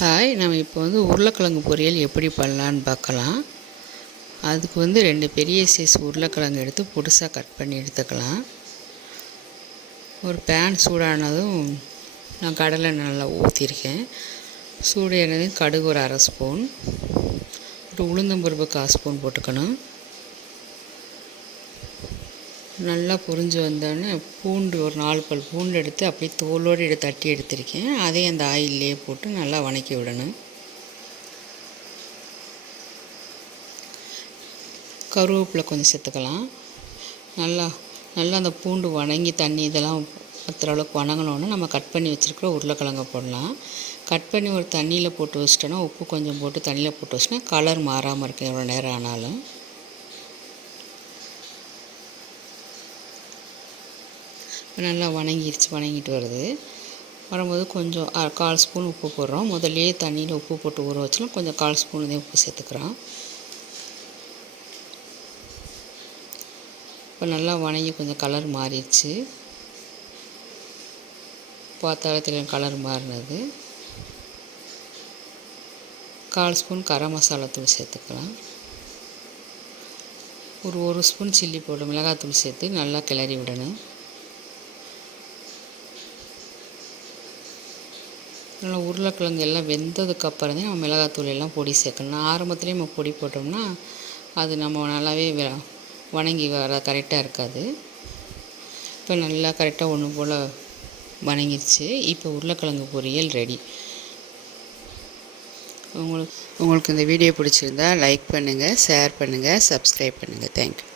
Hi, நம்ம இப்போ உருளைக்கிழங்கு பொரியல் எப்படி பண்ணலான்னு பார்க்கலாம். அதுக்கு 2 பெரிய சைஸ் உருளைக்கிழங்கு எடுத்து பொடிசாக கட் பண்ணி எடுத்துக்கலாம். ஒரு பேன் சூடானதும் நான் கடலை நல்லா ஊற்றிருக்கேன். சூடானதும் கடுகு ஒரு 1/2 ஸ்பூன், ஒரு உளுந்தம்பருப்பு 1/4 ஸ்பூன் போட்டுக்கணும். நல்லா பொரிஞ்சு வந்தோடனே பூண்டு ஒரு 4 பல் பூண்டு எடுத்து அப்படியே தோலோடு தட்டி எடுத்திருக்கேன். அதையும் அந்த ஆயிலே போட்டு நல்லா வதக்கி விடணும். கருவேப்பிலை கொஞ்சம் சேர்த்துக்கலாம். நல்லா அந்த பூண்டு வதங்கி தண்ணி இதெல்லாம் பத்துற அளவுக்கு வதங்கினோன்னு நம்ம கட் பண்ணி வச்சுருக்கிற உருளைக்கிழங்க போடலாம். கட் பண்ணி ஒரு தண்ணியில் போட்டு வச்சிட்டோன்னா, உப்பு கொஞ்சம் போட்டு தண்ணியில் போட்டு வச்சிட்டோன்னா கலர் மாறாமல் இருக்கும் எவ்வளோ நேரம் ஆனாலும். நல்லா வதங்கிட்டு வரும்போது கொஞ்சம் 1/4 ஸ்பூன் உப்பு போடுறோம். முதல்லையே தண்ணியில் உப்பு போட்டு ஊற வச்சலாம். கொஞ்சம் 1/4 ஸ்பூன் உப்பு சேர்த்துக்கிறோம். இப்போ நல்லா வதங்கி கொஞ்சம் கலர் மாறிடுச்சு. பார்த்தாலும் கலர் மாறினது. 1/4 ஸ்பூன் கரம் மசாலா தூள் சேர்த்துக்கலாம். ஒரு 1 ஸ்பூன் சில்லி பவுடர் மிளகாத்தூள் சேர்த்து நல்லா கிளறி விடணும். நல்லா உருளைக்கிழங்கு எல்லாம் வெந்ததுக்கப்புறம் தான் நம்ம மிளகாத்தூள் எல்லாம் பொடி சேர்க்கணும். ஆரம்பத்துலேயே நம்ம பொடி போட்டோம்னா அது நம்ம நல்லாவே வதங்கி வர கரெக்டாக இருக்காது. இப்போ நல்லா கரெக்டாக ஒன்று போல் வதங்கிடுச்சு. இப்போ உருளைக்கிழங்கு பொரியல் ரெடி. உங்களுக்கு இந்த வீடியோ பிடிச்சிருந்தா லைக் பண்ணுங்கள், ஷேர் பண்ணுங்கள், சப்ஸ்கிரைப் பண்ணுங்கள். தேங்க்யூ.